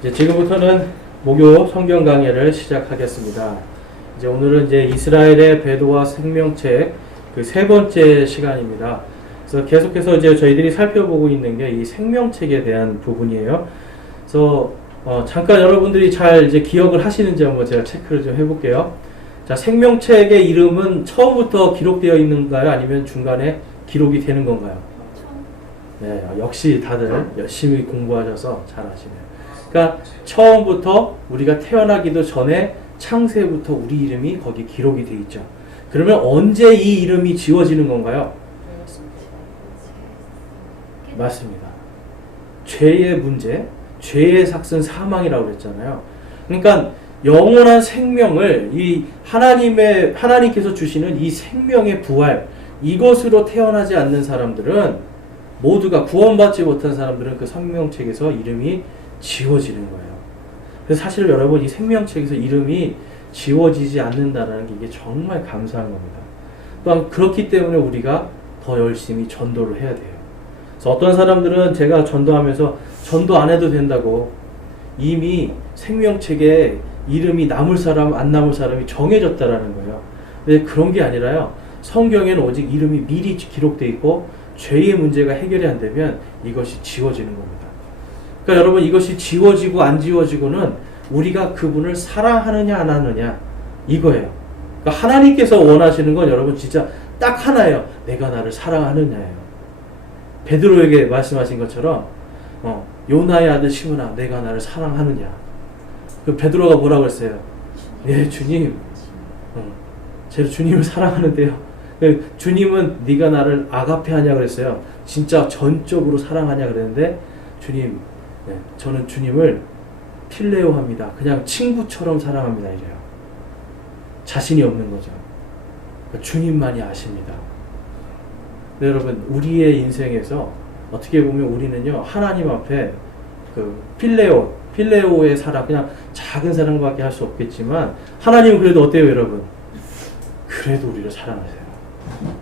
이제 지금부터는 목요 성경 강해를 시작하겠습니다. 이제 오늘은 이제 이스라엘의 배도와 생명책 그 세 번째 시간입니다. 그래서 계속해서 이제 저희들이 살펴보고 있는 게 이 생명책에 대한 부분이에요. 그래서 잠깐 여러분들이 잘 이제 기억을 하시는지 한번 제가 체크를 좀 해볼게요. 자, 생명책의 이름은 처음부터 기록되어 있는가요? 아니면 중간에 기록이 되는 건가요? 네, 역시 다들 열심히 공부하셔서 잘 아시네요. 그러니까 처음부터 우리가 태어나기도 전에 창세부터 우리 이름이 거기 기록이 돼 있죠. 그러면 언제 이 이름이 지워지는 건가요? 맞습니다. 죄의 문제, 죄의 삭슨 사망이라고 그랬잖아요. 그러니까 영원한 생명을 이 하나님께서 주시는 이 생명의 부활, 이것으로 태어나지 않는 사람들은 모두가 구원받지 못한 사람들은 그 생명책에서 이름이 지워지는 거예요. 그래서 사실 여러분 이 생명책에서 이름이 지워지지 않는다는 게 이게 정말 감사한 겁니다. 또한 그렇기 때문에 우리가 더 열심히 전도를 해야 돼요. 그래서 어떤 사람들은 제가 전도하면서 전도 안 해도 된다고 이미 생명책에 이름이 남을 사람 안 남을 사람이 정해졌다라는 거예요. 근데 그런 게 아니라요. 성경에는 오직 이름이 미리 기록되어 있고 죄의 문제가 해결이 안 되면 이것이 지워지는 겁니다. 그러니까 여러분 이것이 지워지고 안 지워지고는 우리가 그분을 사랑하느냐 안 하느냐 이거예요. 그러니까 하나님께서 원하시는 건 여러분 진짜 딱 하나예요. 내가 나를 사랑하느냐예요. 베드로에게 말씀하신 것처럼 요나의 아들 시몬아 내가 나를 사랑하느냐. 그 베드로가 뭐라고 했어요? 예 주님 제가 주님을 사랑하는데요. 주님은 네가 나를 아가페하냐 그랬어요. 진짜 전적으로 사랑하냐 그랬는데 주님 저는 주님을 필레오합니다. 그냥 친구처럼 사랑합니다. 이래요. 자신이 없는 거죠. 그러니까 주님만이 아십니다. 네, 여러분 우리의 인생에서 어떻게 보면 우리는요 하나님 앞에 그 필레오의 사랑 그냥 작은 사랑밖에 할 수 없겠지만 하나님은 그래도 어때요 여러분? 그래도 우리를 사랑하세요.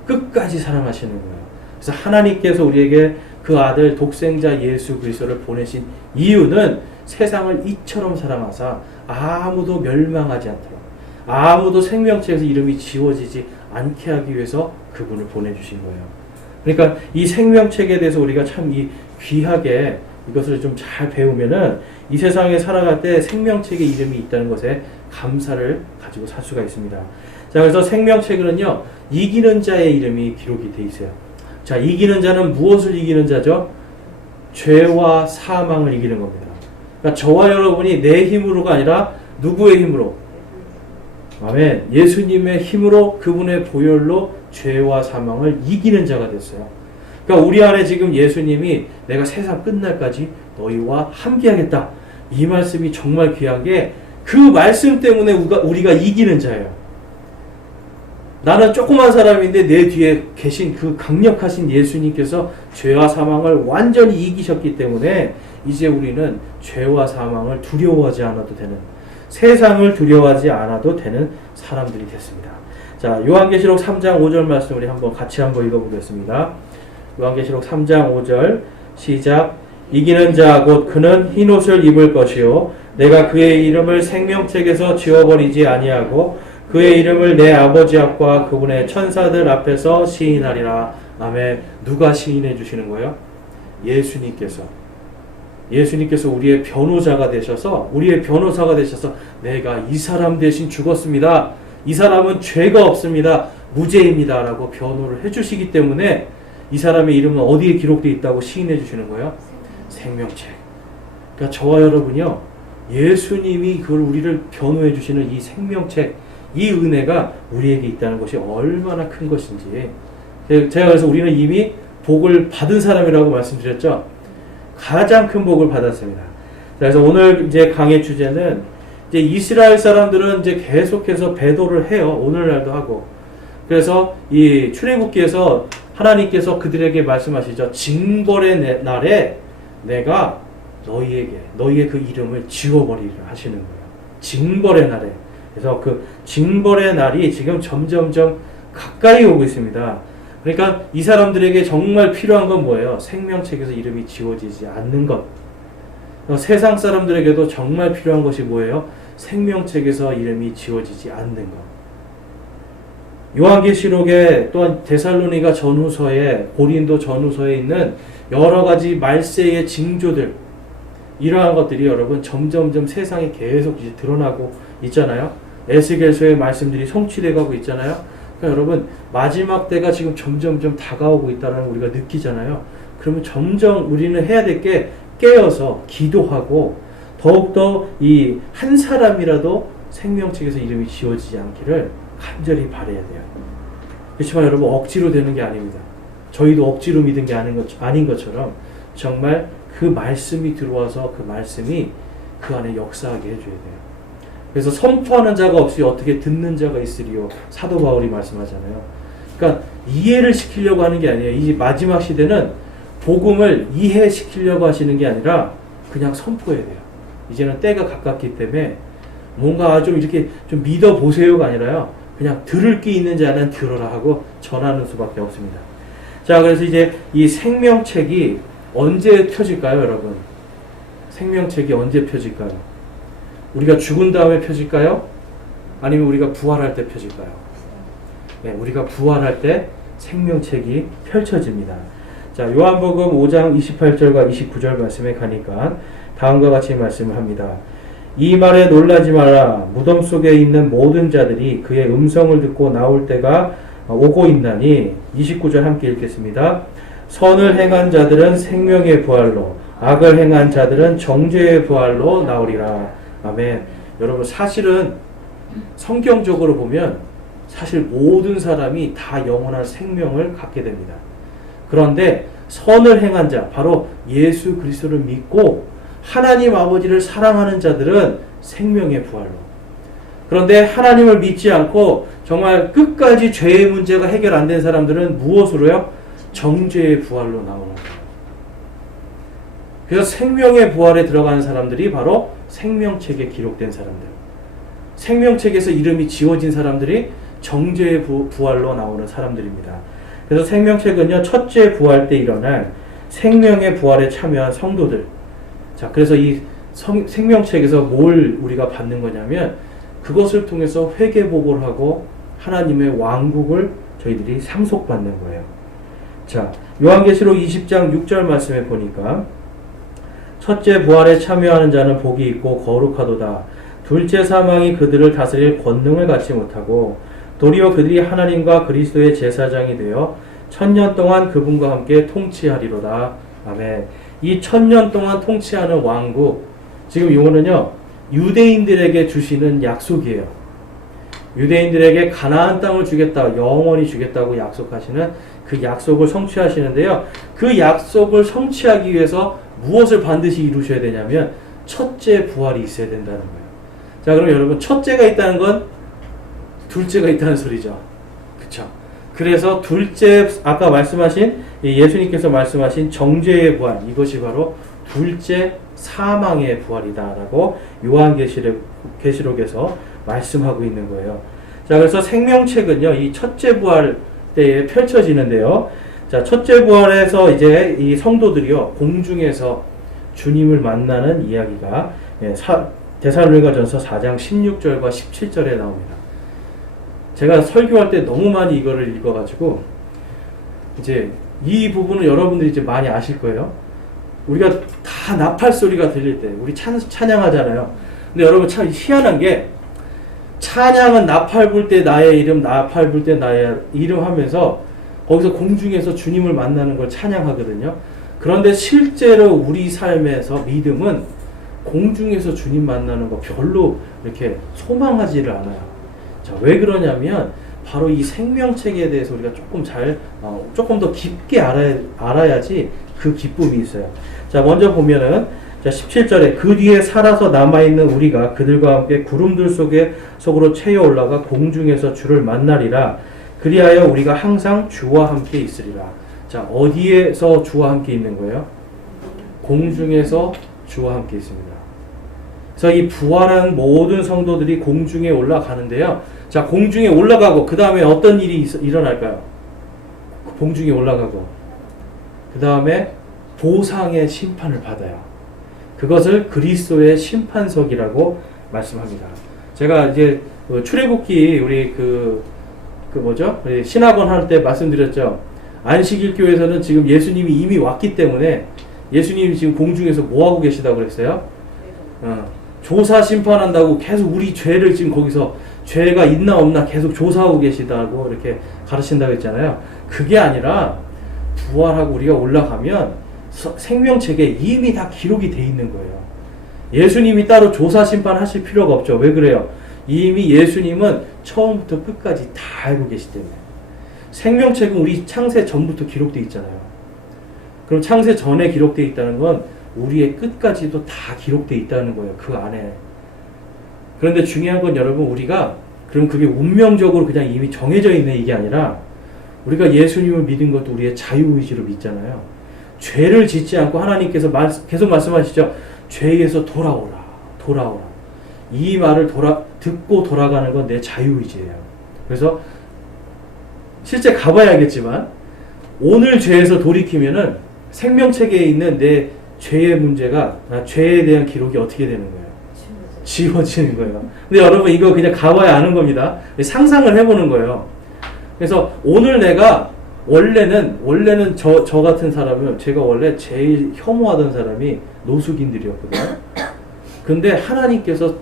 끝까지 사랑하시는 거예요. 그래서 하나님께서 우리에게 그 아들 독생자 예수 그리스도를 보내신 이유는 세상을 이처럼 사랑하사 아무도 멸망하지 않도록 아무도 생명책에서 이름이 지워지지 않게 하기 위해서 그분을 보내주신 거예요. 그러니까 이 생명책에 대해서 우리가 참 이 귀하게 이것을 좀 잘 배우면은 이 세상에 살아갈 때 생명책에 이름이 있다는 것에 감사를 가지고 살 수가 있습니다. 자, 그래서 생명책에는요, 이기는 자의 이름이 기록이 돼 있어요. 자, 이기는 자는 무엇을 이기는 자죠? 죄와 사망을 이기는 겁니다. 그러니까 저와 여러분이 내 힘으로가 아니라 누구의 힘으로? 아멘. 예수님의 힘으로 그분의 보혈로 죄와 사망을 이기는 자가 됐어요. 그러니까 우리 안에 지금 예수님이 내가 세상 끝날까지 너희와 함께하겠다. 이 말씀이 정말 귀한 게 그 말씀 때문에 우리가 이기는 자예요. 나는 조그만 사람인데 내 뒤에 계신 그 강력하신 예수님께서 죄와 사망을 완전히 이기셨기 때문에 이제 우리는 죄와 사망을 두려워하지 않아도 되는 세상을 두려워하지 않아도 되는 사람들이 됐습니다. 자, 요한계시록 3장 5절 말씀 우리 같이 한번 읽어보겠습니다. 요한계시록 3장 5절 시작. 이기는 자 곧 그는 흰옷을 입을 것이요 내가 그의 이름을 생명책에서 지워버리지 아니하고 그의 이름을 내 아버지 앞과 그분의 천사들 앞에서 시인하리라. 아멘. 누가 시인해 주시는 거예요? 예수님께서 우리의 변호자가 되셔서 우리의 변호사가 되셔서 내가 이 사람 대신 죽었습니다. 이 사람은 죄가 없습니다. 무죄입니다. 라고 변호를 해주시기 때문에 이 사람의 이름은 어디에 기록되어 있다고 시인해 주시는 거예요? 생명책. 그러니까 저와 여러분이요. 예수님이 그걸 우리를 변호해 주시는 이 생명책, 이 은혜가 우리에게 있다는 것이 얼마나 큰 것인지. 제가 그래서 우리는 이미 복을 받은 사람이라고 말씀드렸죠. 가장 큰 복을 받았습니다. 그래서 오늘 이제 강의 주제는 이제 이스라엘 사람들은 이제 계속해서 배도를 해요. 오늘날도 하고. 그래서 이 출애굽기에서 하나님께서 그들에게 말씀하시죠. 징벌의 날에 내가 너희의 그 이름을 지워버리라 하시는 거예요. 징벌의 날에. 그래서 그 징벌의 날이 지금 점점점 가까이 오고 있습니다. 그러니까 이 사람들에게 정말 필요한 건 뭐예요? 생명책에서 이름이 지워지지 않는 것. 세상 사람들에게도 정말 필요한 것이 뭐예요? 생명책에서 이름이 지워지지 않는 것. 요한계시록에 또한 데살로니가 전후서에 고린도 전후서에 있는 여러 가지 말세의 징조들, 이러한 것들이 여러분 점점점 세상에 계속 이제 드러나고 있잖아요. 에스겔서의 말씀들이 성취돼 가고 있잖아요. 그러니까 여러분 마지막 때가 지금 점점점 다가오고 있다는 걸 우리가 느끼잖아요. 그러면 점점 우리는 해야 될 게 깨어서 기도하고 더욱더 이 한 사람이라도 생명책에서 이름이 지워지지 않기를 간절히 바라야 돼요. 그렇지만 여러분 억지로 되는 게 아닙니다. 저희도 억지로 믿은 게 아닌 것처럼 정말 그 말씀이 들어와서 그 말씀이 그 안에 역사하게 해줘야 돼요. 그래서 선포하는 자가 없이 어떻게 듣는 자가 있으리요? 사도 바울이 말씀하잖아요. 그러니까 이해를 시키려고 하는 게 아니에요. 이 마지막 시대는 복음을 이해시키려고 하시는 게 아니라 그냥 선포해야 돼요. 이제는 때가 가깝기 때문에 뭔가 좀 이렇게 좀 믿어보세요가 아니라요. 그냥 들을 게 있는 자는 들어라 하고 전하는 수밖에 없습니다. 자, 그래서 이제 이 생명책이 언제 펴질까요, 여러분? 생명책이 언제 펴질까요? 우리가 죽은 다음에 펴질까요? 아니면 우리가 부활할 때 펴질까요? 네, 우리가 부활할 때 생명책이 펼쳐집니다. 자, 요한복음 5장 28절과 29절 말씀에 가니까 다음과 같이 말씀을 합니다. 이 말에 놀라지 마라. 무덤 속에 있는 모든 자들이 그의 음성을 듣고 나올 때가 오고 있나니. 29절 함께 읽겠습니다. 선을 행한 자들은 생명의 부활로, 악을 행한 자들은 정죄의 부활로 나오리라. 아멘. 여러분 사실은 성경적으로 보면 사실 모든 사람이 다 영원한 생명을 갖게 됩니다. 그런데 선을 행한 자, 바로 예수 그리스도를 믿고 하나님 아버지를 사랑하는 자들은 생명의 부활로. 그런데 하나님을 믿지 않고 정말 끝까지 죄의 문제가 해결 안 된 사람들은 무엇으로요? 정죄의 부활로 나오는 거예요. 그래서 생명의 부활에 들어가는 사람들이 바로 생명책에 기록된 사람들. 생명책에서 이름이 지워진 사람들이 정죄의 부활로 나오는 사람들입니다. 그래서 생명책은요, 첫째 부활 때 일어날 생명의 부활에 참여한 성도들. 자, 그래서 이 생명책에서 뭘 우리가 받는 거냐면 그것을 통해서 회개복을 하고 하나님의 왕국을 저희들이 상속받는 거예요. 자, 요한계시록 20장 6절 말씀에 보니까 첫째 부활에 참여하는 자는 복이 있고 거룩하도다. 둘째 사망이 그들을 다스릴 권능을 갖지 못하고 도리어 그들이 하나님과 그리스도의 제사장이 되어 1000년 동안 그분과 함께 통치하리로다. 아멘. 이 1000년 동안 통치하는 왕국, 지금 이거는요 유대인들에게 주시는 약속이에요. 유대인들에게 가나안 땅을 주겠다, 영원히 주겠다고 약속하시는 그 약속을 성취하시는데요. 그 약속을 성취하기 위해서 무엇을 반드시 이루셔야 되냐면 첫째 부활이 있어야 된다는 거예요. 자, 그럼 여러분 첫째가 있다는 건 둘째가 있다는 소리죠. 그쵸? 그래서 둘째, 아까 말씀하신 예수님께서 말씀하신 정죄의 부활, 이것이 바로 둘째 사망의 부활이다라고 요한계시록에서 말씀하고 있는 거예요. 자, 그래서 생명책은요, 이 첫째 부활 때에 펼쳐지는데요. 자, 첫째 부활에서 이제 이 성도들이요, 공중에서 주님을 만나는 이야기가 데살로니가전서 4장 16절과 17절에 나옵니다. 제가 설교할 때 너무 많이 이거를 읽어가지고 이제 이 부분은 여러분들이 이제 많이 아실 거예요. 우리가 다 나팔 소리가 들릴 때 우리 찬양하잖아요. 근데 여러분 참 희한한 게 찬양은 나팔 불 때 나의 이름, 나팔 불 때 나의 이름 하면서 거기서 공중에서 주님을 만나는 걸 찬양하거든요. 그런데 실제로 우리 삶에서 믿음은 공중에서 주님 만나는 거 별로 이렇게 소망하지를 않아요. 자, 왜 그러냐면 바로 이 생명책에 대해서 우리가 조금 더 깊게 알아야지 그 기쁨이 있어요. 자, 먼저 보면은 자, 17절에 그 뒤에 살아서 남아있는 우리가 그들과 함께 구름들 속으로 채여 올라가 공중에서 주를 만나리라. 그리하여 우리가 항상 주와 함께 있으리라. 자, 어디에서 주와 함께 있는 거예요? 공중에서 주와 함께 있습니다. 그래서 이 부활한 모든 성도들이 공중에 올라가는데요. 자, 공중에 올라가고 그 다음에 어떤 일이 일어날까요? 공중에 올라가고 그 다음에 보상의 심판을 받아요. 그것을 그리스도의 심판석이라고 말씀합니다. 제가 이제 출애굽기 우리 우리 신학원 할 때 말씀드렸죠. 안식일 교회에서는 지금 예수님이 이미 왔기 때문에 예수님이 지금 공중에서 뭐 하고 계시다고 그랬어요? 조사 심판한다고 계속 우리 죄를 지금 거기서 죄가 있나 없나 계속 조사하고 계시다고 이렇게 가르친다고 했잖아요. 그게 아니라 부활하고 우리가 올라가면 생명책에 이미 다 기록이 돼 있는 거예요. 예수님이 따로 조사 심판하실 필요가 없죠. 왜 그래요? 이미 예수님은 처음부터 끝까지 다 알고 계시기 때문에. 생명책은 우리 창세 전부터 기록되어 있잖아요. 그럼 창세 전에 기록되어 있다는 건 우리의 끝까지도 다 기록되어 있다는 거예요. 그 안에. 그런데 중요한 건 여러분, 우리가 그럼 그게 운명적으로 그냥 이미 정해져 있는 이게 아니라 우리가 예수님을 믿은 것도 우리의 자유의지로 믿잖아요. 죄를 짓지 않고 하나님께서 계속 말씀하시죠. 죄에서 돌아오라. 돌아오라. 이 말을 듣고 돌아가는 건 내 자유의지예요. 그래서 실제 가봐야 알겠지만 오늘 죄에서 돌이키면은 생명책에 있는 내 죄의 문제가, 죄에 대한 기록이 어떻게 되는 거예요? 지워지는 거예요. 근데 여러분 이거 그냥 가봐야 아는 겁니다. 상상을 해보는 거예요. 그래서 오늘 내가 원래는 저 같은 사람은 제가 원래 제일 혐오하던 사람이 노숙인들이었거든요. 근데 하나님께서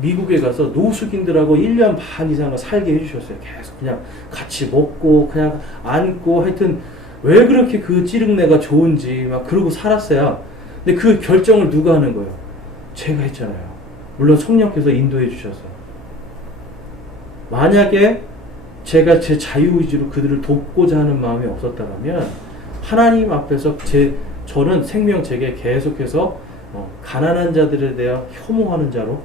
미국에 가서 노숙인들하고 1년 반 이상을 살게 해주셨어요. 계속 그냥 같이 먹고 그냥 안고 하여튼 왜 그렇게 그 찌릉내가 좋은지 막 그러고 살았어요. 근데 그 결정을 누가 하는 거예요? 제가 했잖아요. 물론 성령께서 인도해 주셔서. 만약에 제가 제 자유의지로 그들을 돕고자 하는 마음이 없었다면 하나님 앞에서 저는 생명책에 계속해서 가난한 자들에 대해 혐오하는 자로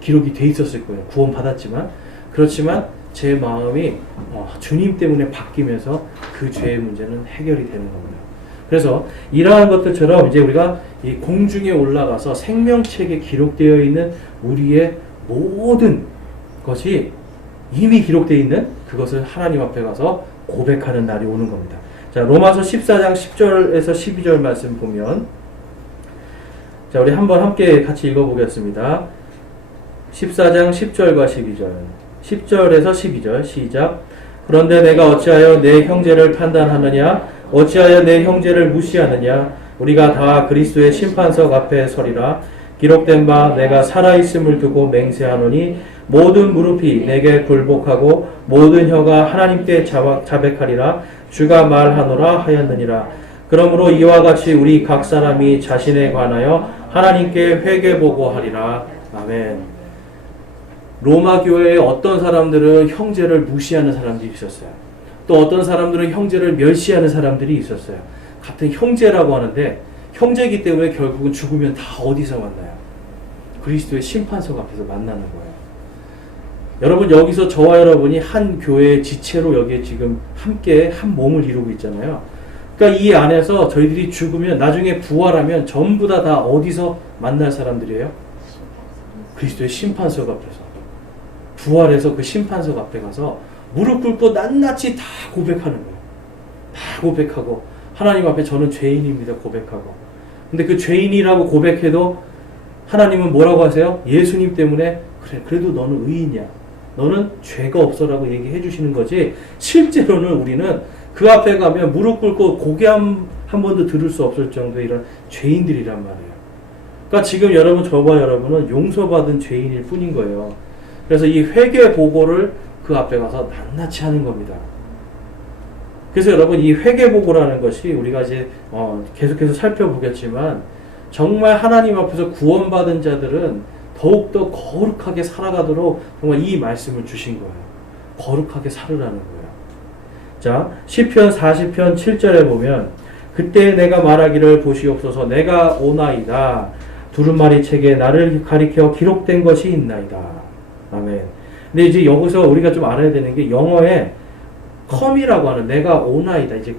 기록이 돼 있었을 거예요. 구원 받았지만. 그렇지만 제 마음이 주님 때문에 바뀌면서 그 죄의 문제는 해결이 되는 겁니다. 그래서 이러한 것들처럼 이제 우리가 이 공중에 올라가서 생명책에 기록되어 있는 우리의 모든 것이 이미 기록되어 있는 그것을 하나님 앞에 가서 고백하는 날이 오는 겁니다. 자, 로마서 14장 10절에서 12절 말씀 보면, 자, 우리 한번 함께 같이 읽어보겠습니다. 14장 10절과 12절. 10절에서 12절 시작. 그런데 내가 어찌하여 내 형제를 판단하느냐? 어찌하여 내 형제를 무시하느냐? 우리가 다 그리스도의 심판석 앞에 서리라. 기록된 바 내가 살아있음을 두고 맹세하노니 모든 무릎이 내게 굴복하고 모든 혀가 하나님께 자백하리라. 주가 말하노라 하였느니라. 그러므로 이와 같이 우리 각 사람이 자신에 관하여 하나님께 회개보고하리라. 아멘. 로마 교회에 어떤 사람들은 형제를 무시하는 사람들이 있었어요. 또 어떤 사람들은 형제를 멸시하는 사람들이 있었어요. 같은 형제라고 하는데 형제이기 때문에 결국은 죽으면 다 어디서 만나요? 그리스도의 심판석 앞에서 만나는 거예요. 여러분, 여기서 저와 여러분이 한 교회의 지체로 여기에 지금 함께 한 몸을 이루고 있잖아요. 그러니까 이 안에서 저희들이 죽으면 나중에 부활하면 전부 다 어디서 만날 사람들이에요? 그리스도의 심판석 앞에서. 부활해서 그 심판석 앞에 가서 무릎 꿇고 낱낱이 다 고백하는 거예요. 다 고백하고 하나님 앞에 저는 죄인입니다 고백하고. 근데 그 죄인이라고 고백해도 하나님은 뭐라고 하세요? 예수님 때문에 그래, 그래도 너는 의인이야. 너는 죄가 없어라고 얘기해 주시는 거지. 실제로는 우리는 그 앞에 가면 무릎 꿇고 고개 한 번도 들을 수 없을 정도의 이런 죄인들이란 말이에요. 그러니까 지금 여러분, 저와 여러분은 용서받은 죄인일 뿐인 거예요. 그래서 이 회개 보고를 그 앞에 가서 낱낱이 하는 겁니다. 그래서 여러분, 이 회개 보고라는 것이 우리가 이제 계속해서 살펴보겠지만 정말 하나님 앞에서 구원받은 자들은 더욱더 거룩하게 살아가도록 정말 이 말씀을 주신 거예요. 거룩하게 살으라는 거예요. 자, 시편 40편 7절에 보면 그때 내가 말하기를 보시옵소서 내가 오나이다. 두루마리 책에 나를 가리켜 기록된 것이 있나이다. 아멘. 근데 이제 여기서 우리가 좀 알아야 되는 게 영어에 come이라고 하는 내가 오나이다. 이제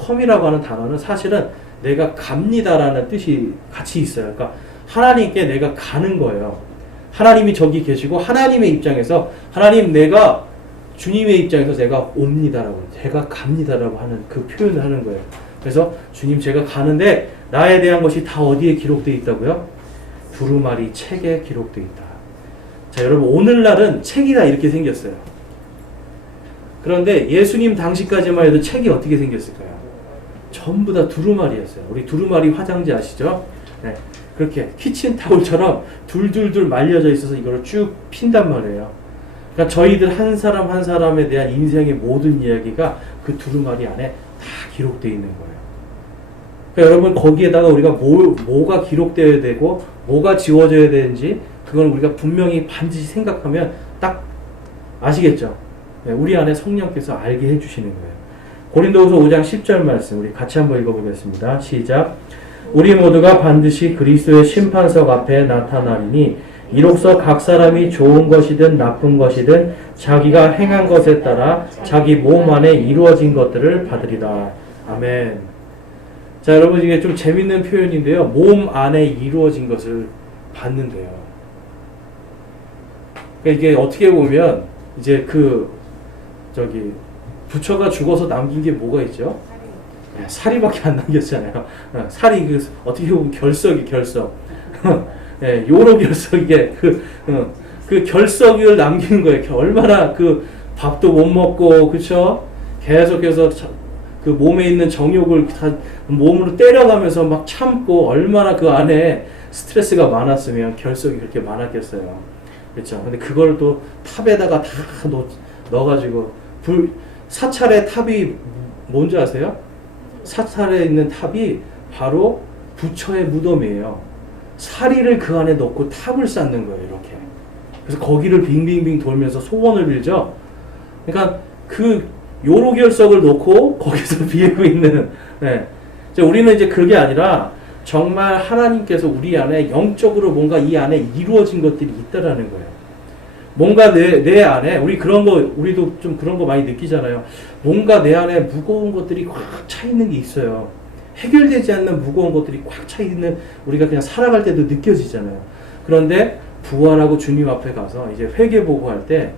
come이라고 하는 단어는 사실은 내가 갑니다라는 뜻이 같이 있어요. 그러니까 하나님께 내가 가는 거예요. 하나님이 저기 계시고 하나님의 입장에서 하나님 주님의 입장에서 내가 옵니다라고 제가 갑니다라고 하는 그 표현을 하는 거예요. 그래서 주님 제가 가는데 나에 대한 것이 다 어디에 기록되어 있다고요? 두루마리 책에 기록되어 있다. 자, 여러분 오늘날은 책이다 이렇게 생겼어요. 그런데 예수님 당시까지만 해도 책이 어떻게 생겼을까요? 전부 다 두루마리였어요. 우리 두루마리 화장지 아시죠? 네, 그렇게 키친타올처럼 둘둘둘 말려져 있어서 이걸 쭉 핀단 말이에요. 그러니까 저희들 한 사람 한 사람에 대한 인생의 모든 이야기가 그 두루마리 안에 다 기록되어 있는 거예요. 그러니까 여러분 거기에다가 우리가 뭐가 기록되어야 되고 뭐가 지워져야 되는지 그걸 우리가 분명히 반드시 생각하면 딱 아시겠죠? 네, 우리 안에 성령께서 알게 해주시는 거예요. 고린도후서 5장 10절 말씀 우리 같이 한번 읽어보겠습니다. 시작. 우리 모두가 반드시 그리스도의 심판석 앞에 나타나리니 이로써 각 사람이 좋은 것이든 나쁜 것이든 자기가 행한 것에 따라 자기 몸 안에 이루어진 것들을 받으리라. 아멘. 자, 여러분 이게 좀 재밌는 표현인데요. 몸 안에 이루어진 것을 받는데요. 그러니까 이게 어떻게 보면 이제 부처가 죽어서 남긴 게 뭐가 있죠? 사리밖에 안 남겼잖아요. 사리 어떻게 보면 결석. 예, 요로 결석에 그 결석을 남기는 거예요. 얼마나 그 밥도 못 먹고 그쵸? 계속해서 그 몸에 있는 정욕을 다 몸으로 때려가면서 막 참고 얼마나 그 안에 스트레스가 많았으면 결석이 그렇게 많았겠어요. 그렇죠? 근데 그걸 또 탑에다가 다 넣어가지고 사찰의 탑이 뭔지 아세요? 사찰에 있는 탑이 바로 부처의 무덤이에요. 사리를 그 안에 넣고 탑을 쌓는 거예요, 이렇게. 그래서 거기를 빙빙빙 돌면서 소원을 빌죠. 그러니까 그 요로결석을 놓고 거기서 비우고 있는. 네. 우리는 이제 그게 아니라 정말 하나님께서 우리 안에 영적으로 뭔가 이 안에 이루어진 것들이 있다라는 거예요. 뭔가 내 안에 우리도 좀 그런 거 많이 느끼잖아요. 뭔가 내 안에 무거운 것들이 꽉 차 있는 게 있어요. 해결되지 않는 무거운 것들이 꽉 차 있는 우리가 그냥 살아갈 때도 느껴지잖아요. 그런데 부활하고 주님 앞에 가서 이제 회개보고할 때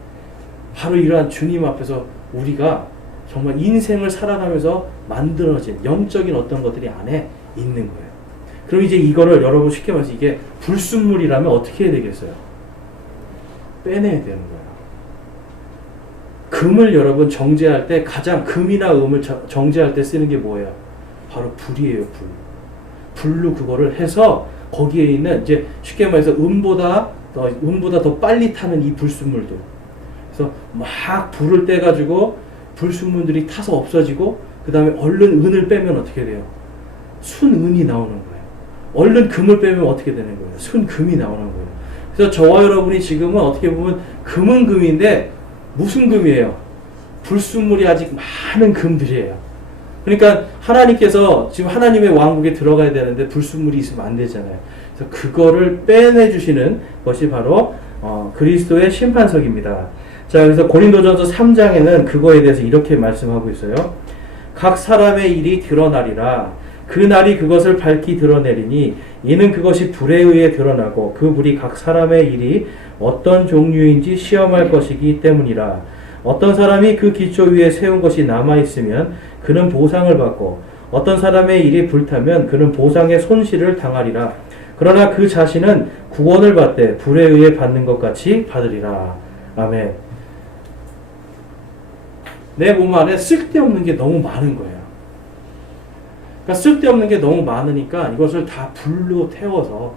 바로 이러한 주님 앞에서 우리가 정말 인생을 살아가면서 만들어진 영적인 어떤 것들이 안에 있는 거예요. 그럼 이제 이거를 여러분 쉽게 말해서 이게 불순물이라면 어떻게 해야 되겠어요? 빼내야 되는 거예요. 금을 여러분 정제할 때 가장 금이나 음을 정제할 때 쓰는 게 뭐예요? 바로 불이에요, 불. 불로 그거를 해서 거기에 있는 이제 쉽게 말해서 음보다 더 빨리 타는 이 불순물들. 그래서 막 불을 떼가지고 불순물들이 타서 없어지고 그 다음에 얼른 은을 빼면 어떻게 돼요? 순은이 나오는 거예요. 얼른 금을 빼면 어떻게 되는 거예요? 순금이 나오는 거예요. 그래서 저와 여러분이 지금은 어떻게 보면 금은 금인데 무슨 금이에요? 불순물이 아직 많은 금들이에요. 그러니까 하나님께서 지금 하나님의 왕국에 들어가야 되는데 불순물이 있으면 안 되잖아요. 그래서 그거를 빼내주시는 것이 바로 그리스도의 심판석입니다. 자, 그래서 고린도전서 3장에는 그거에 대해서 이렇게 말씀하고 있어요. 각 사람의 일이 드러나리라. 그 날이 그것을 밝히 드러내리니 이는 그것이 불에 의해 드러나고 그 불이 각 사람의 일이 어떤 종류인지 시험할 것이기 때문이라. 어떤 사람이 그 기초 위에 세운 것이 남아있으면 그는 보상을 받고 어떤 사람의 일이 불타면 그는 보상의 손실을 당하리라. 그러나 그 자신은 구원을 받되 불에 의해 받는 것 같이 받으리라. 아멘. 내 몸 안에 쓸데없는 게 너무 많은 거예요. 그러니까 쓸데없는 게 너무 많으니까 이것을 다 불로 태워서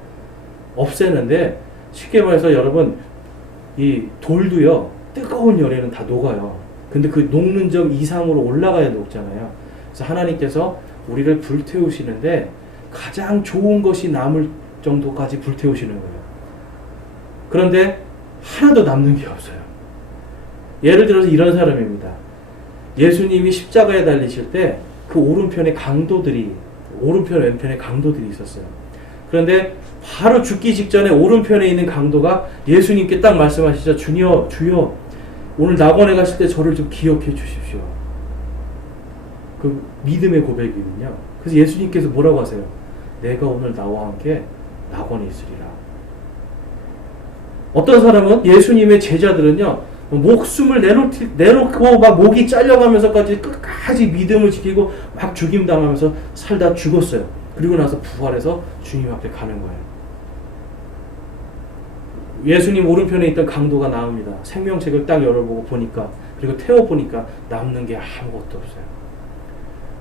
없애는데 쉽게 말해서 여러분 이 돌도요 뜨거운 열에는 다 녹아요. 근데 그 녹는 점 이상으로 올라가야 녹잖아요. 그래서 하나님께서 우리를 불태우시는데 가장 좋은 것이 남을 정도까지 불태우시는 거예요. 그런데 하나도 남는 게 없어요. 예를 들어서 이런 사람입니다. 예수님이 십자가에 달리실 때 그 오른편 왼편에 강도들이 있었어요. 그런데 바로 죽기 직전에 오른편에 있는 강도가 예수님께 딱 말씀하시죠. 주여 오늘 낙원에 가실 때 저를 좀 기억해 주십시오. 그 믿음의 고백이거든요. 그래서 예수님께서 뭐라고 하세요? 내가 오늘 나와 함께 낙원에 있으리라. 어떤 사람은 예수님의 제자들은요 목숨을 내놓고 막 목이 잘려가면서까지 끝까지 믿음을 지키고 막 죽임당하면서 살다 죽었어요. 그리고 나서 부활해서 주님 앞에 가는 거예요. 예수님 오른편에 있던 강도가 나옵니다. 생명책을 딱 열어보고 보니까, 그리고 태워보니까 남는 게 아무것도 없어요.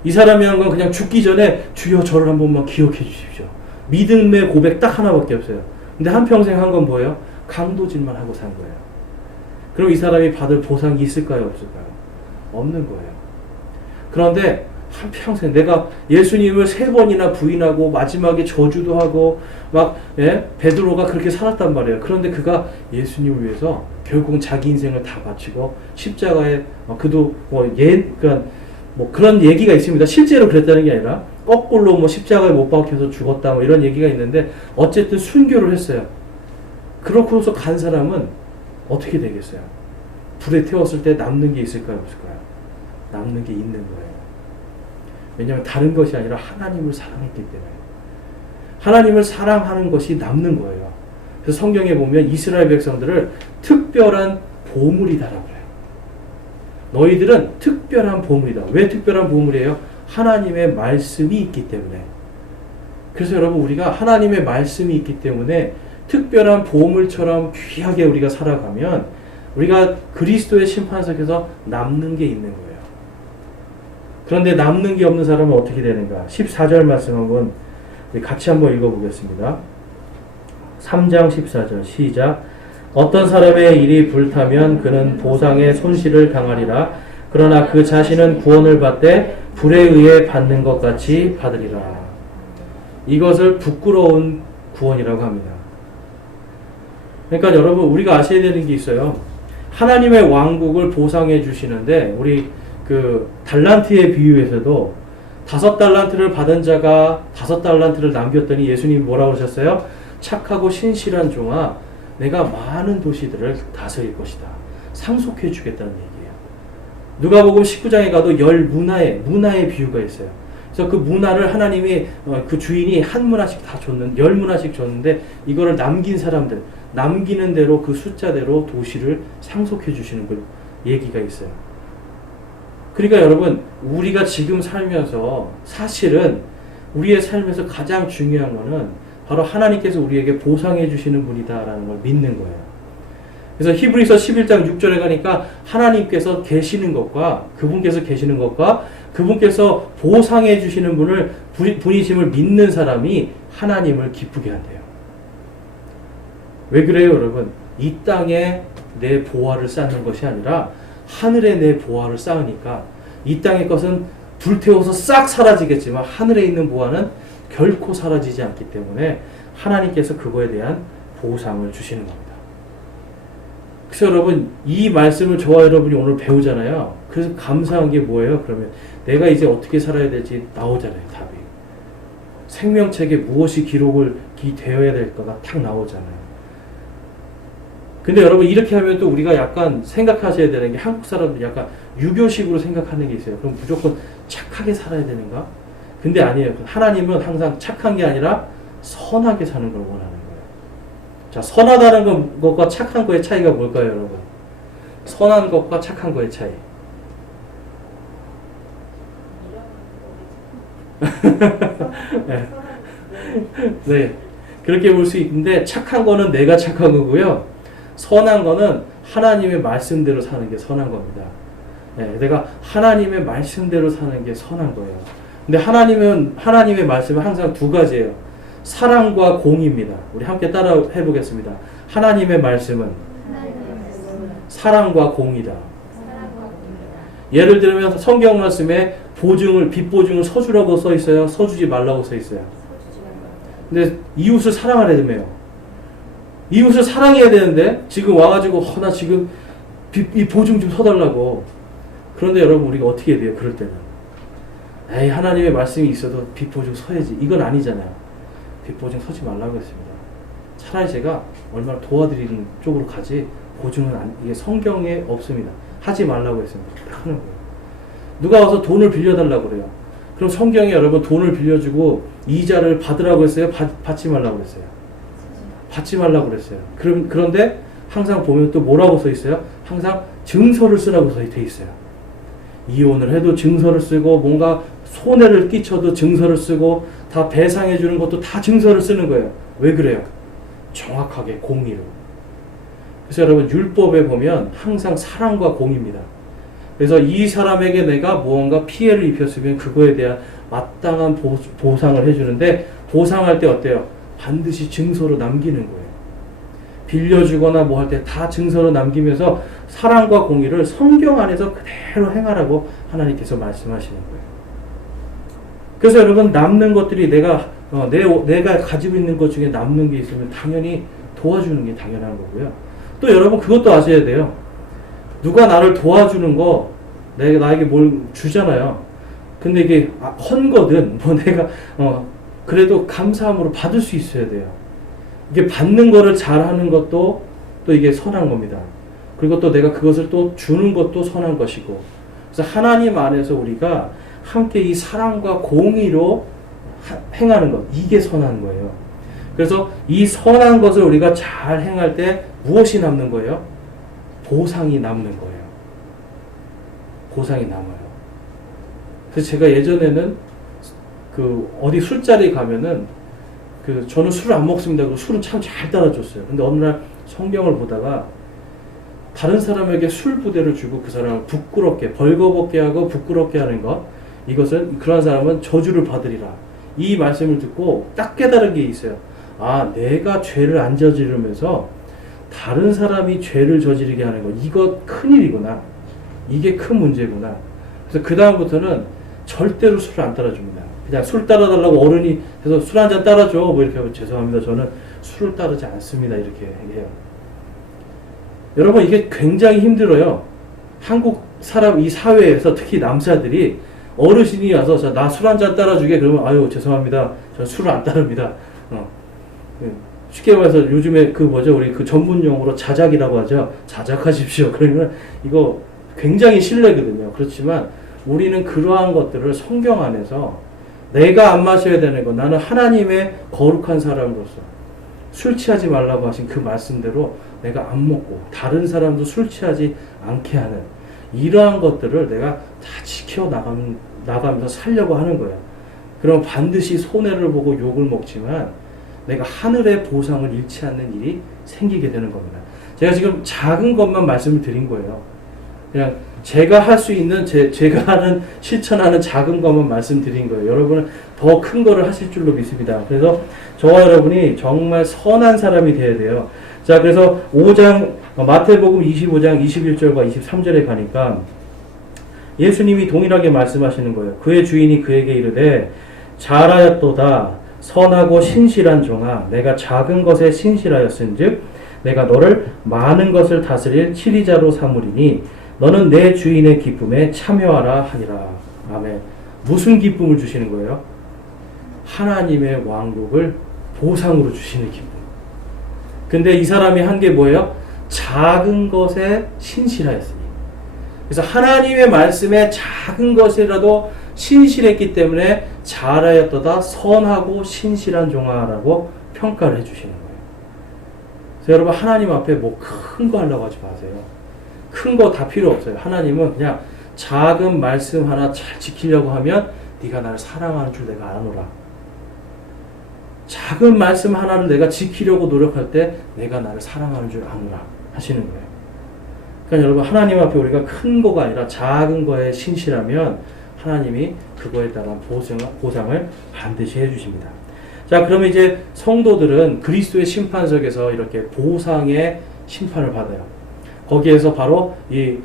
이 사람이 한 건 그냥 죽기 전에 주여 저를 한 번만 기억해 주십시오. 믿음의 고백 딱 하나밖에 없어요. 근데 한평생 한 건 뭐예요? 강도질만 하고 산 거예요. 그럼 이 사람이 받을 보상이 있을까요? 없을까요? 없는 거예요. 그런데 한평생 내가 예수님을 3번이나 부인하고 마지막에 저주도 하고 막 베드로가 그렇게 살았단 말이에요. 그런데 그가 예수님을 위해서 결국은 자기 인생을 다 바치고 십자가에 그도 그러니까 그런 얘기가 있습니다. 실제로 그랬다는 게 아니라 거꾸로 십자가에 못 박혀서 죽었다 이런 얘기가 있는데 어쨌든 순교를 했어요. 그렇고서 간 사람은 어떻게 되겠어요? 불에 태웠을 때 남는 게 있을까요? 없을까요? 남는 게 있는 거예요. 왜냐하면 다른 것이 아니라 하나님을 사랑했기 때문에. 하나님을 사랑하는 것이 남는 거예요. 그래서 성경에 보면 이스라엘 백성들을 특별한 보물이다라고 해요. 너희들은 특별한 보물이다. 왜 특별한 보물이에요? 하나님의 말씀이 있기 때문에. 그래서 여러분 우리가 하나님의 말씀이 있기 때문에 특별한 보물처럼 귀하게 우리가 살아가면 우리가 그리스도의 심판석에서 남는 게 있는 거예요. 그런데 남는 게 없는 사람은 어떻게 되는가? 14절 말씀 한번 같이 한번 읽어보겠습니다. 3장 14절 시작. 어떤 사람의 일이 불타면 그는 보상의 손실을 당하리라. 그러나 그 자신은 구원을 받되 불에 의해 받는 것 같이 받으리라. 이것을 부끄러운 구원이라고 합니다. 그러니까 여러분 우리가 아셔야 되는 게 있어요. 하나님의 왕국을 보상해 주시는데 우리 그 달란트의 비유에서도 5달란트를 받은 자가 5달란트를 남겼더니 예수님이 뭐라고 하셨어요? 착하고 신실한 종아, 내가 많은 도시들을 다스릴 것이다. 상속해 주겠다는 얘기예요. 누가복음 19장에 가도 10문화의 비유가 있어요. 그래서 그 문화를 하나님이 그 주인이 한 문화씩 다 줬는데 10문화씩 줬는데 이거를 남긴 사람들 남기는 대로 그 숫자대로 도시를 상속해 주시는 그 얘기가 있어요. 그러니까 여러분 우리가 지금 살면서 사실은 우리의 삶에서 가장 중요한 거는 바로 하나님께서 우리에게 보상해 주시는 분이다라는 걸 믿는 거예요. 그래서 히브리서 11장 6절에 가니까 하나님께서 계시는 것과 그분께서 계시는 것과 그분께서 보상해 주시는 분이심을 믿는 사람이 하나님을 기쁘게 한대요. 왜 그래요, 여러분? 이 땅에 내 보화를 쌓는 것이 아니라 하늘에 내 보화를 쌓으니까 이 땅의 것은 불태워서 싹 사라지겠지만 하늘에 있는 보화는 결코 사라지지 않기 때문에 하나님께서 그거에 대한 보상을 주시는 겁니다. 그래서 여러분 이 말씀을 저와 여러분이 오늘 배우잖아요. 그래서 감사한 게 뭐예요? 그러면 내가 이제 어떻게 살아야 될지 나오잖아요. 답이. 생명책에 무엇이 기록이 되어야 될까가 탁 나오잖아요. 근데 여러분 이렇게 하면 또 우리가 약간 생각하셔야 되는 게 한국 사람들 약간 유교식으로 생각하는 게 있어요. 그럼 무조건 착하게 살아야 되는가? 근데 아니에요. 하나님은 항상 착한 게 아니라 선하게 사는 걸 원하는 거예요. 자, 선하다는 것과 착한 거의 차이가 뭘까요, 여러분? 선한 것과 착한 거의 차이. 네. 네. 그렇게 볼 수 있는데 착한 거는 내가 착한 거고요. 선한 거는 하나님의 말씀대로 사는 게 선한 겁니다. 네, 내가 하나님의 말씀대로 사는 게 선한 거예요. 근데 하나님의 말씀은 항상 두 가지예요. 사랑과 공의입니다. 우리 함께 따라 해보겠습니다. 하나님의 말씀은 사랑과 공의다. 예를 들면 성경 말씀에 빚 보증을 서주라고 써 있어요? 서주지 말라고 써 있어요? 근데 이웃을 사랑하려면 이웃을 사랑해야 되는데 지금 와가지고 나 지금 이 보증 좀 서달라고. 그런데 여러분 우리가 어떻게 해야 돼요? 그럴 때는 에이 하나님의 말씀이 있어도 빚 보증 서야지. 이건 아니잖아요. 빚 보증 서지 말라고 했습니다. 차라리 제가 얼마나 도와드리는 쪽으로 가지 보증은 이게 성경에 없습니다. 하지 말라고 했습니다. 딱 하는 거예요. 누가 와서 돈을 빌려달라고 그래요. 그럼 성경에 여러분 돈을 빌려주고 이자를 받으라고 했어요? 받지 말라고 그랬어요? 받지 말라고 그랬어요. 그런데 항상 보면 또 뭐라고 써 있어요? 항상 증서를 쓰라고 돼 있어요. 이혼을 해도 증서를 쓰고, 뭔가 손해를 끼쳐도 증서를 쓰고, 다 배상해 주는 것도 다 증서를 쓰는 거예요. 왜 그래요? 정확하게 공의로. 그래서 여러분, 율법에 보면 항상 사랑과 공의입니다. 그래서 이 사람에게 내가 무언가 피해를 입혔으면 그거에 대한 마땅한 보상을 해주는데, 보상할 때 어때요? 반드시 증서로 남기는 거예요. 빌려주거나 뭐 할 때 다 증서로 남기면서 사랑과 공의를 성경 안에서 그대로 행하라고 하나님께서 말씀하시는 거예요. 그래서 여러분, 남는 것들이 내가 가지고 있는 것 중에 남는 게 있으면 당연히 도와주는 게 당연한 거고요. 또 여러분, 그것도 아셔야 돼요. 누가 나를 도와주는 거, 나에게 뭘 주잖아요. 근데 이게 헌거든 뭐 내가 그래도 감사함으로 받을 수 있어야 돼요. 이게 받는 거를 잘하는 것도 또 이게 선한 겁니다. 그리고 또 내가 그것을 또 주는 것도 선한 것이고, 그래서 하나님 안에서 우리가 함께 이 사랑과 공의로 행하는 것, 이게 선한 거예요. 그래서 이 선한 것을 우리가 잘 행할 때 무엇이 남는 거예요? 보상이 남는 거예요. 보상이 남아요. 그래서 제가 예전에는 어디 술자리 가면은 저는 술을 안 먹습니다. 그리고 술은 참 잘 따라줬어요. 근데 어느 날 성경을 보다가 다른 사람에게 술 부대를 주고 그 사람을 부끄럽게, 벌거벗게 하고 부끄럽게 하는 것, 이것은 그런 사람은 저주를 받으리라. 이 말씀을 듣고 딱 깨달은 게 있어요. 아, 내가 죄를 안 저지르면서 다른 사람이 죄를 저지르게 하는 거, 이거 큰일이구나. 이게 큰 문제구나. 그래서 그 다음부터는 절대로 술을 안 따라줍니다. 그냥 술 따라달라고 어른이 해서 술 한 잔 따라줘. 뭐 이렇게 하면 죄송합니다. 저는 술을 따르지 않습니다. 이렇게 해요. 여러분, 이게 굉장히 힘들어요. 한국 사람, 이 사회에서 특히 남자들이 어르신이 와서 나 술 한 잔 따라주게 그러면 아유 죄송합니다. 저는 술을 안 따릅니다. 쉽게 말해서 요즘에 우리 전문 용어로 자작이라고 하죠. 자작하십시오. 그러면 이거 굉장히 신뢰거든요. 그렇지만 우리는 그러한 것들을 성경 안에서 내가 안 마셔야 되는 거, 나는 하나님의 거룩한 사람으로서 술 취하지 말라고 하신 그 말씀대로 내가 안 먹고 다른 사람도 술 취하지 않게 하는 이러한 것들을 내가 다 지켜나가면서 살려고 하는 거예요. 그럼 반드시 손해를 보고 욕을 먹지만 내가 하늘의 보상을 잃지 않는 일이 생기게 되는 겁니다. 제가 지금 작은 것만 말씀을 드린 거예요. 그냥 제가 할 수 있는 제가 실천하는 작은 것만 말씀드린 거예요. 여러분은 더 큰 거를 하실 줄로 믿습니다. 그래서 저와 여러분이 정말 선한 사람이 되어야 돼요. 자, 그래서 마태복음 25장 21절과 23절에 가니까 예수님이 동일하게 말씀하시는 거예요. 그의 주인이 그에게 이르되 잘하였도다 선하고 신실한 종아, 내가 작은 것에 신실하였은즉 내가 너를 많은 것을 다스릴 치리자로 삼으리니 너는 내 주인의 기쁨에 참여하라 하니라. 아멘. 무슨 기쁨을 주시는 거예요? 하나님의 왕국을 보상으로 주시는 기쁨. 근데 이 사람이 한 게 뭐예요? 작은 것에 신실하였으니. 그래서 하나님의 말씀에 작은 것이라도 신실했기 때문에 잘하였도다 선하고 신실한 종아라고 평가를 해주시는 거예요. 그래서 여러분, 하나님 앞에 뭐 큰 거 하려고 하지 마세요. 큰 거 다 필요 없어요. 하나님은 그냥 작은 말씀 하나 잘 지키려고 하면 네가 나를 사랑하는 줄 내가 아노라. 작은 말씀 하나를 내가 지키려고 노력할 때 내가 나를 사랑하는 줄 아노라 하시는 거예요. 그러니까 여러분, 하나님 앞에 우리가 큰 거가 아니라 작은 거에 신실하면 하나님이 그거에 따른 보상을 반드시 해주십니다. 자, 그러면 이제 성도들은 그리스도의 심판석에서 이렇게 보상의 심판을 받아요. 거기에서 바로 이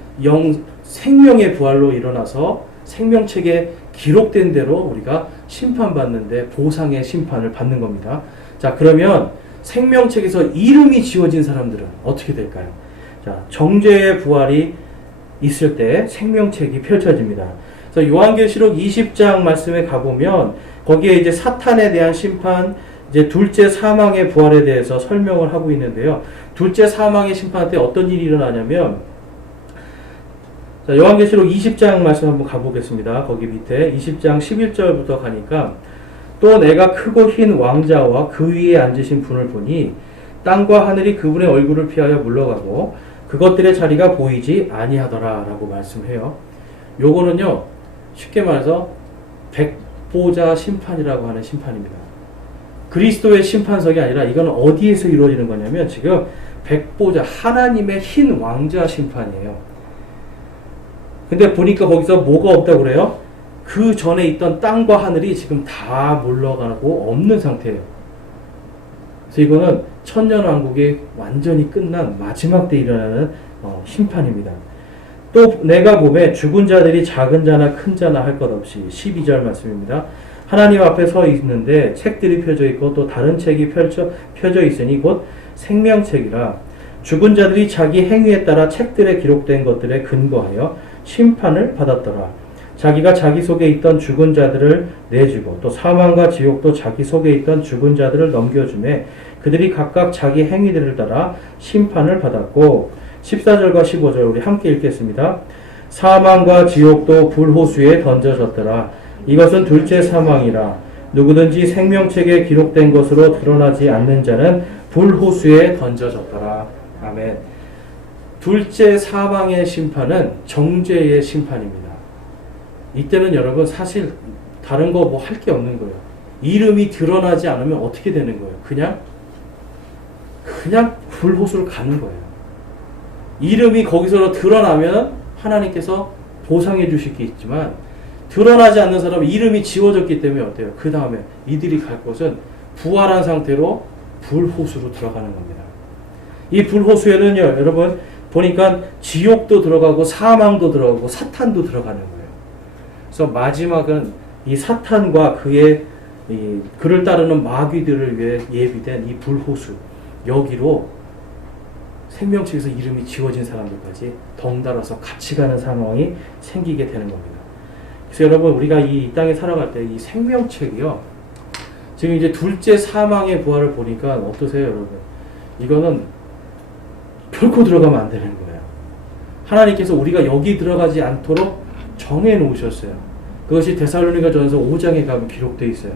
생명의 부활로 일어나서 생명책에 기록된 대로 우리가 심판받는데 보상의 심판을 받는 겁니다. 자, 그러면 생명책에서 이름이 지워진 사람들은 어떻게 될까요? 자, 정죄의 부활이 있을 때 생명책이 펼쳐집니다. 그래서 요한계시록 20장 말씀에 가보면 거기에 이제 사탄에 대한 심판, 이제 둘째 사망의 부활에 대해서 설명을 하고 있는데요. 둘째 사망의 심판 때 어떤 일이 일어나냐면, 자, 요한계시록 20장 말씀 한번 가보겠습니다. 거기 밑에 20장 11절부터 가니까 또 내가 크고 흰 왕자와 그 위에 앉으신 분을 보니 땅과 하늘이 그분의 얼굴을 피하여 물러가고 그것들의 자리가 보이지 아니하더라 라고 말씀해요. 요거는요 쉽게 말해서 백보자 심판이라고 하는 심판입니다. 그리스도의 심판석이 아니라 이건 어디에서 이루어지는 거냐면 지금 백보자 하나님의 흰 왕자 심판이에요. 근데 보니까 거기서 뭐가 없다고 그래요? 그 전에 있던 땅과 하늘이 지금 다 물러가고 없는 상태예요. 그래서 이거는 천년왕국이 완전히 끝난 마지막 때 일어나는 심판입니다. 또 내가 보매 죽은 자들이 작은 자나 큰 자나 할 것 없이 12절 말씀입니다. 하나님 앞에 서 있는데 책들이 펴져 있고 또 다른 책이 펴져 있으니 곧 생명책이라 죽은 자들이 자기 행위에 따라 책들에 기록된 것들에 근거하여 심판을 받았더라. 자기가 자기 속에 있던 죽은 자들을 내주고 또 사망과 지옥도 자기 속에 있던 죽은 자들을 넘겨주매 그들이 각각 자기 행위들을 따라 심판을 받았고 14절과 15절 우리 함께 읽겠습니다. 사망과 지옥도 불호수에 던져졌더라. 이것은 둘째 사망이라. 누구든지 생명책에 기록된 것으로 드러나지 않는 자는 불호수에 던져졌더라. 아멘. 둘째 사망의 심판은 정죄의 심판입니다. 이때는 여러분 사실 다른 거 뭐 할 게 없는 거예요. 이름이 드러나지 않으면 어떻게 되는 거예요? 그냥 불호수를 가는 거예요. 이름이 거기서 드러나면 하나님께서 보상해 주실 게 있지만 드러나지 않는 사람은 이름이 지워졌기 때문에 어때요? 그 다음에 이들이 갈 곳은 부활한 상태로 불호수로 들어가는 겁니다. 이 불호수에는요, 여러분 보니까 지옥도 들어가고 사망도 들어가고 사탄도 들어가는 거예요. 그래서 마지막은 이 사탄과 그를 따르는 마귀들을 위해 예비된 이 불호수 여기로 생명책에서 이름이 지워진 사람들까지 덩달아서 같이 가는 상황이 생기게 되는 겁니다. 그래서 여러분 우리가 이 땅에 살아갈 때 이 생명책이요 지금 이제 둘째 사망의 부활을 보니까 어떠세요 여러분? 이거는 결코 들어가면 안 되는 거예요. 하나님께서 우리가 여기 들어가지 않도록 정해 놓으셨어요. 그것이 데살로니가전서 5장에 가면 기록되어 있어요.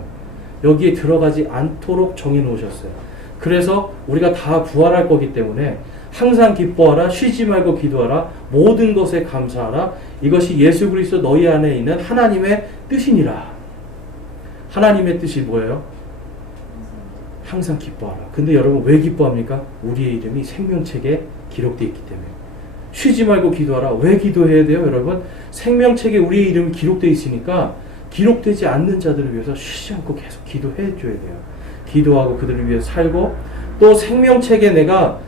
여기에 들어가지 않도록 정해 놓으셨어요. 그래서 우리가 다 부활할 거기 때문에 항상 기뻐하라, 쉬지 말고 기도하라, 모든 것에 감사하라. 이것이 예수 그리스도 너희 안에 있는 하나님의 뜻이니라. 하나님의 뜻이 뭐예요? 항상 기뻐하라. 근데 여러분 왜 기뻐합니까? 우리의 이름이 생명책에 기록되어 있기 때문에. 쉬지 말고 기도하라. 왜 기도해야 돼요, 여러분? 생명책에 우리의 이름이 기록되어 있으니까 기록되지 않는 자들을 위해서 쉬지 않고 계속 기도해 줘야 돼요. 기도하고 그들을 위해 살고 또 생명책에 내가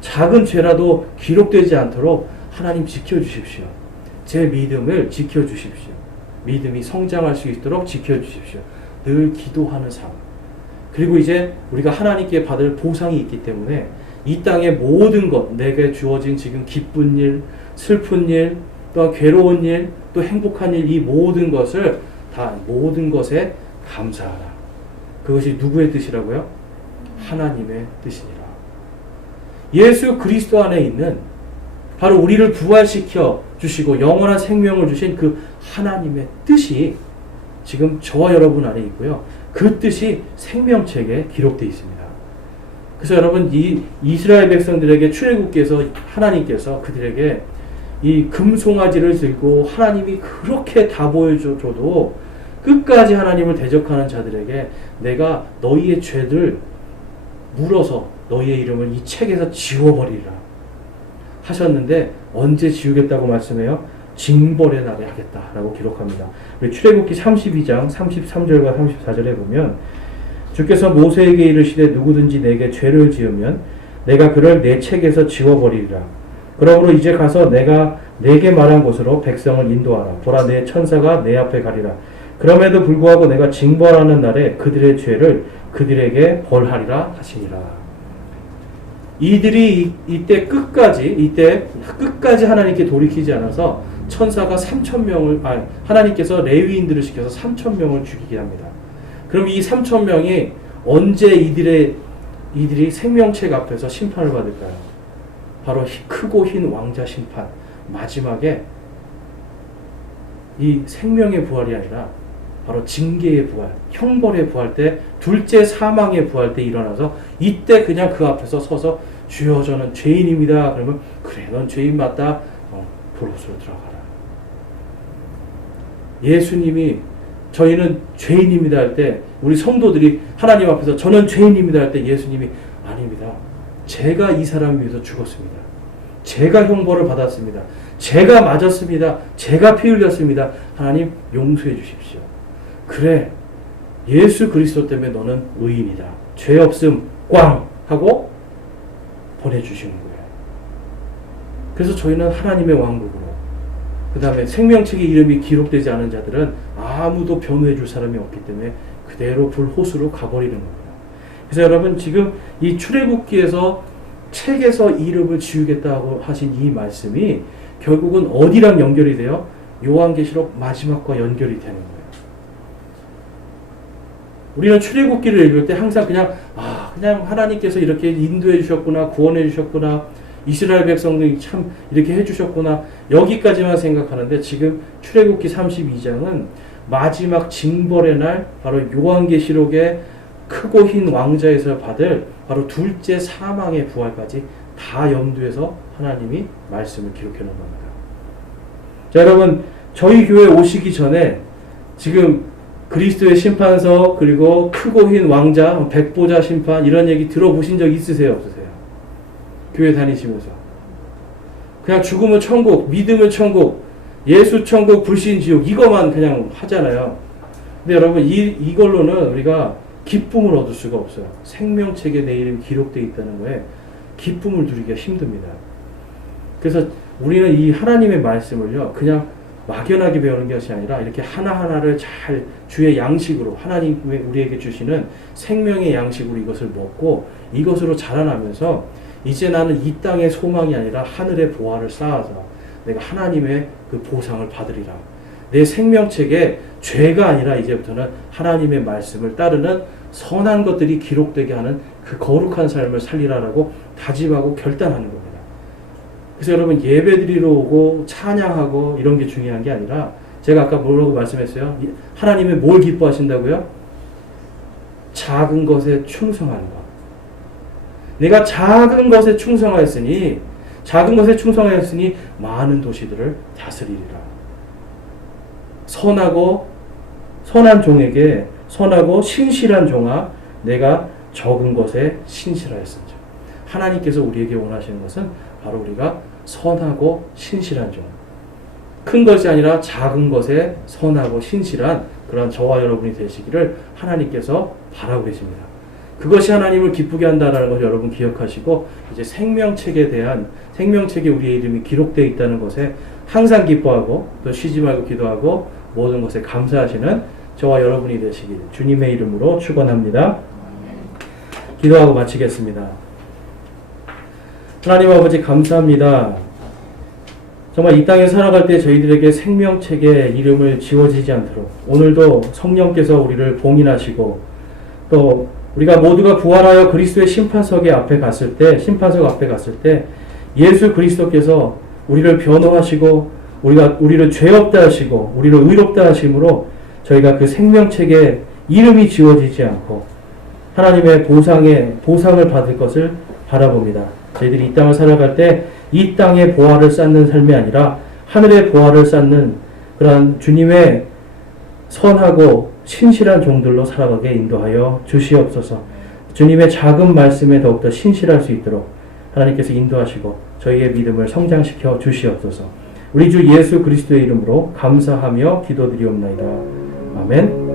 작은 죄라도 기록되지 않도록 하나님 지켜주십시오. 제 믿음을 지켜주십시오. 믿음이 성장할 수 있도록 지켜주십시오. 늘 기도하는 삶. 그리고 이제 우리가 하나님께 받을 보상이 있기 때문에 이 땅의 모든 것, 내게 주어진 지금 기쁜 일, 슬픈 일, 또 괴로운 일, 또 행복한 일, 이 모든 것을 다 모든 것에 감사하라. 그것이 누구의 뜻이라고요? 하나님의 뜻이니라. 예수 그리스도 안에 있는 바로 우리를 부활시켜 주시고 영원한 생명을 주신 그 하나님의 뜻이 지금 저와 여러분 안에 있고요. 그 뜻이 생명책에 기록되어 있습니다. 그래서 여러분 이 이스라엘 백성들에게 출애굽기에서 하나님께서 그들에게 이 금송아지를 들고 하나님이 그렇게 다 보여줘도 끝까지 하나님을 대적하는 자들에게 내가 너희의 죄를 물어서 너희의 이름을 이 책에서 지워버리라 하셨는데 언제 지우겠다고 말씀해요? 징벌의 날에 하겠다라고 기록합니다. 우리 출애굽기 32장 33절과 34절에 보면 주께서 모세에게 이르시되 누구든지 내게 죄를 지으면 내가 그를 내 책에서 지워버리리라. 그러므로 이제 가서 내가 내게 말한 곳으로 백성을 인도하라. 보라 내 천사가 내 앞에 가리라. 그럼에도 불구하고 내가 징벌하는 날에 그들의 죄를 그들에게 벌하리라 하시니라. 이들이 이때 끝까지 하나님께 돌이키지 않아서 천사가 3,000명을 하나님께서 레위인들을 시켜서 3,000명을 죽이게 합니다. 그럼 이 3,000명이 언제 이들이 생명책 앞에서 심판을 받을까요? 바로 크고 흰 왕자 심판. 마지막에 이 생명의 부활이 아니라 바로 징계의 부활, 형벌의 부활 때, 둘째 사망의 부활 때 일어나서 이때 그냥 그 앞에서 서서 주여 저는 죄인입니다. 그러면 그래 넌 죄인 맞다. 불옷으로 들어가라. 예수님이 저희는 죄인입니다 할 때 우리 성도들이 하나님 앞에서 저는 죄인입니다 할 때 예수님이 아닙니다. 제가 이 사람을 위해서 죽었습니다. 제가 형벌을 받았습니다. 제가 맞았습니다. 제가 피 흘렸습니다. 하나님 용서해 주십시오. 그래 예수 그리스도 때문에 너는 의인이다. 죄 없음 꽝 하고 보내주시는 거예요. 그래서 저희는 하나님의 왕국으로 그 다음에 생명책의 이름이 기록되지 않은 자들은 아무도 변호해 줄 사람이 없기 때문에 그대로 불호수로 가버리는 겁니다. 그래서 여러분 지금 이 출애굽기에서 책에서 이름을 지우겠다고 하신 이 말씀이 결국은 어디랑 연결이 돼요? 요한계시록 마지막과 연결이 되는 거예요. 우리는 출애굽기를 읽을 때 항상 그냥 하나님께서 이렇게 인도해 주셨구나, 구원해 주셨구나, 이스라엘 백성들이 참 이렇게 해주셨구나 여기까지만 생각하는데 지금 출애굽기 32장은 마지막 징벌의 날 바로 요한계시록의 크고 흰 왕자에서 받을 바로 둘째 사망의 부활까지 다 염두에서 하나님이 말씀을 기록해 놓은 겁니다. 자 여러분 저희 교회 오시기 전에 지금 그리스도의 심판서 그리고 크고 흰 왕자 백보자 심판 이런 얘기 들어보신 적 있으세요 없으세요? 교회 다니시면서 그냥 죽으면 천국, 믿으면 천국, 예수 천국, 불신 지옥 이거만 그냥 하잖아요. 근데 여러분 이걸로는 우리가 기쁨을 얻을 수가 없어요. 생명책에 내 이름이 기록되어 있다는 거에 기쁨을 누리기가 힘듭니다. 그래서 우리는 이 하나님의 말씀을요 그냥 막연하게 배우는 것이 아니라 이렇게 하나하나를 잘 주의 양식으로 하나님이 우리에게 주시는 생명의 양식으로 이것을 먹고 이것으로 자라나면서 이제 나는 이 땅의 소망이 아니라 하늘의 보화를 쌓아서 내가 하나님의 그 보상을 받으리라. 내 생명책에 죄가 아니라 이제부터는 하나님의 말씀을 따르는 선한 것들이 기록되게 하는 그 거룩한 삶을 살리라라고 다짐하고 결단하는 겁니다. 그래서 여러분 예배드리러 오고 찬양하고 이런 게 중요한 게 아니라 제가 아까 뭐라고 말씀했어요? 하나님이 뭘 기뻐하신다고요? 작은 것에 충성하는 것. 내가 작은 것에 충성하였으니 많은 도시들을 다스리리라. 선한 종에게 선하고 신실한 종아 내가 적은 것에 신실하였습니다. 하나님께서 우리에게 원하시는 것은 바로 우리가 선하고 신실한 종. 큰 것이 아니라 작은 것에 선하고 신실한 그런 저와 여러분이 되시기를 하나님께서 바라고 계십니다. 그것이 하나님을 기쁘게 한다는 것을 여러분 기억하시고 이제 생명책에 우리의 이름이 기록되어 있다는 것에 항상 기뻐하고 또 쉬지 말고 기도하고 모든 것에 감사하시는 저와 여러분이 되시길 주님의 이름으로 축원합니다. 기도하고 마치겠습니다. 하나님 아버지 감사합니다. 정말 이 땅에 살아갈 때 저희들에게 생명책에 이름을 지워지지 않도록 오늘도 성령께서 우리를 봉인하시고 또 우리가 모두가 부활하여 그리스도의 심판석 앞에 갔을 때 예수 그리스도께서 우리를 변호하시고 우리를 죄 없다 하시고 우리를 의롭다 하심으로 저희가 그 생명책에 이름이 지워지지 않고 하나님의 보상을 받을 것을 바라봅니다. 저희들이 이 땅을 살아갈 때 이 땅의 보화를 쌓는 삶이 아니라 하늘의 보화를 쌓는 그러한 주님의 선하고 신실한 종들로 살아가게 인도하여 주시옵소서. 주님의 작은 말씀에 더욱더 신실할 수 있도록 하나님께서 인도하시고 저희의 믿음을 성장시켜 주시옵소서. 우리 주 예수 그리스도의 이름으로 감사하며 기도드리옵나이다. 아멘.